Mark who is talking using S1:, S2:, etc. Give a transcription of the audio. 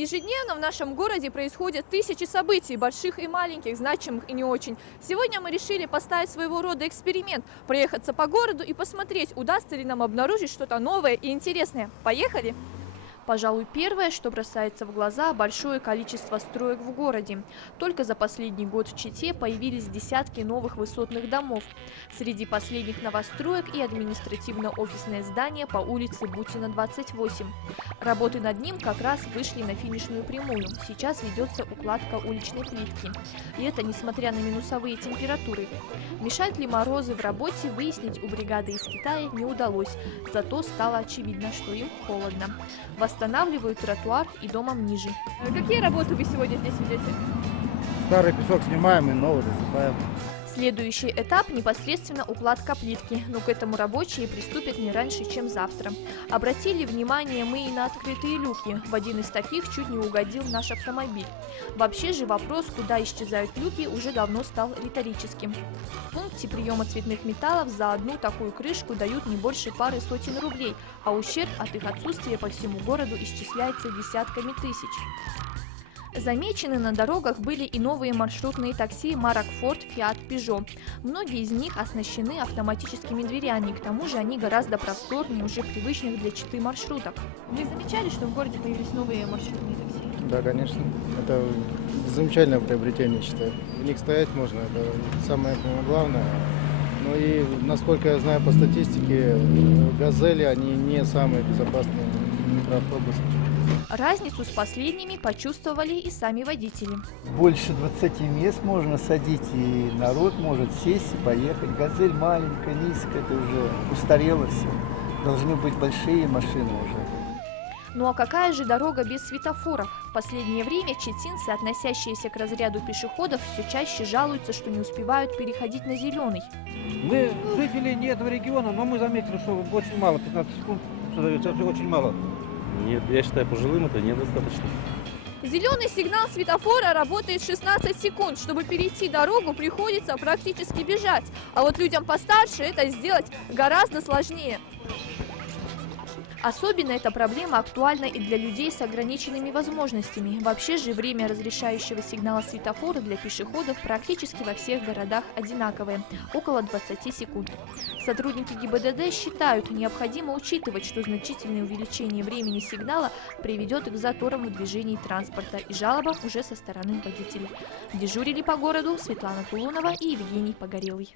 S1: Ежедневно в нашем городе происходят тысячи событий, больших и маленьких, значимых и не очень. Сегодня мы решили поставить своего рода эксперимент, проехаться по городу и посмотреть, удастся ли нам обнаружить что-то новое и интересное. Поехали! Пожалуй, первое, что бросается в глаза – большое количество строек в городе. Только за последний год в Чите появились десятки новых высотных домов. Среди последних новостроек и административно-офисное здание по улице Бутина, 28. Работы над ним как раз вышли на финишную прямую. Сейчас ведется укладка уличной плитки. И это несмотря на минусовые температуры. Мешают ли морозы в работе, выяснить у бригады из Китая не удалось. Зато стало очевидно, что им холодно восстанавливают тротуар и домом ниже. Какие работы вы сегодня здесь ведете?
S2: Старый песок снимаем и новый засыпаем.
S1: Следующий этап – непосредственно укладка плитки, но к этому рабочие приступят не раньше, чем завтра. Обратили внимание мы и на открытые люки. В один из таких чуть не угодил наш автомобиль. Вообще же вопрос, куда исчезают люки, уже давно стал риторическим. В пункте приема цветных металлов за одну такую крышку дают не больше пары сотен рублей, а ущерб от их отсутствия по всему городу исчисляется десятками тысяч. Замечены на дорогах были и новые маршрутные такси марок Ford, Fiat, Peugeot. Многие из них оснащены автоматическими дверями, к тому же они гораздо просторнее уже привычных для Читы маршруток. Вы замечали, что в городе появились новые маршрутные такси?
S2: Да, конечно. Это замечательное приобретение, считаю. В них стоять можно, это самое главное. Ну и, насколько я знаю по статистике, «Газели», они не самые безопасные микроавтобусы.
S1: Разницу с последними почувствовали и сами водители.
S3: Больше 20 мест можно садить, и народ может сесть и поехать. Газель маленькая, низкая, это уже устарело все. Должны быть большие машины уже.
S1: Ну а какая же дорога без светофоров? В последнее время читинцы, относящиеся к разряду пешеходов, все чаще жалуются, что не успевают переходить на зеленый.
S4: Мы жители не этого региона, но мы заметили, что очень мало, 15 секунд, что дается, очень мало.
S5: Нет, я считаю, пожилым это недостаточно.
S1: Зеленый сигнал светофора работает 16 секунд. Чтобы перейти дорогу, приходится практически бежать. А вот людям постарше это сделать гораздо сложнее. Особенно эта проблема актуальна и для людей с ограниченными возможностями. Вообще же время разрешающего сигнала светофора для пешеходов практически во всех городах одинаковое – около 20 секунд. Сотрудники ГИБДД считают, необходимо учитывать, что значительное увеличение времени сигнала приведет к заторам в движении транспорта и жалобам уже со стороны водителей. Дежурили по городу Светлана Тулунова и Евгений Погорелый.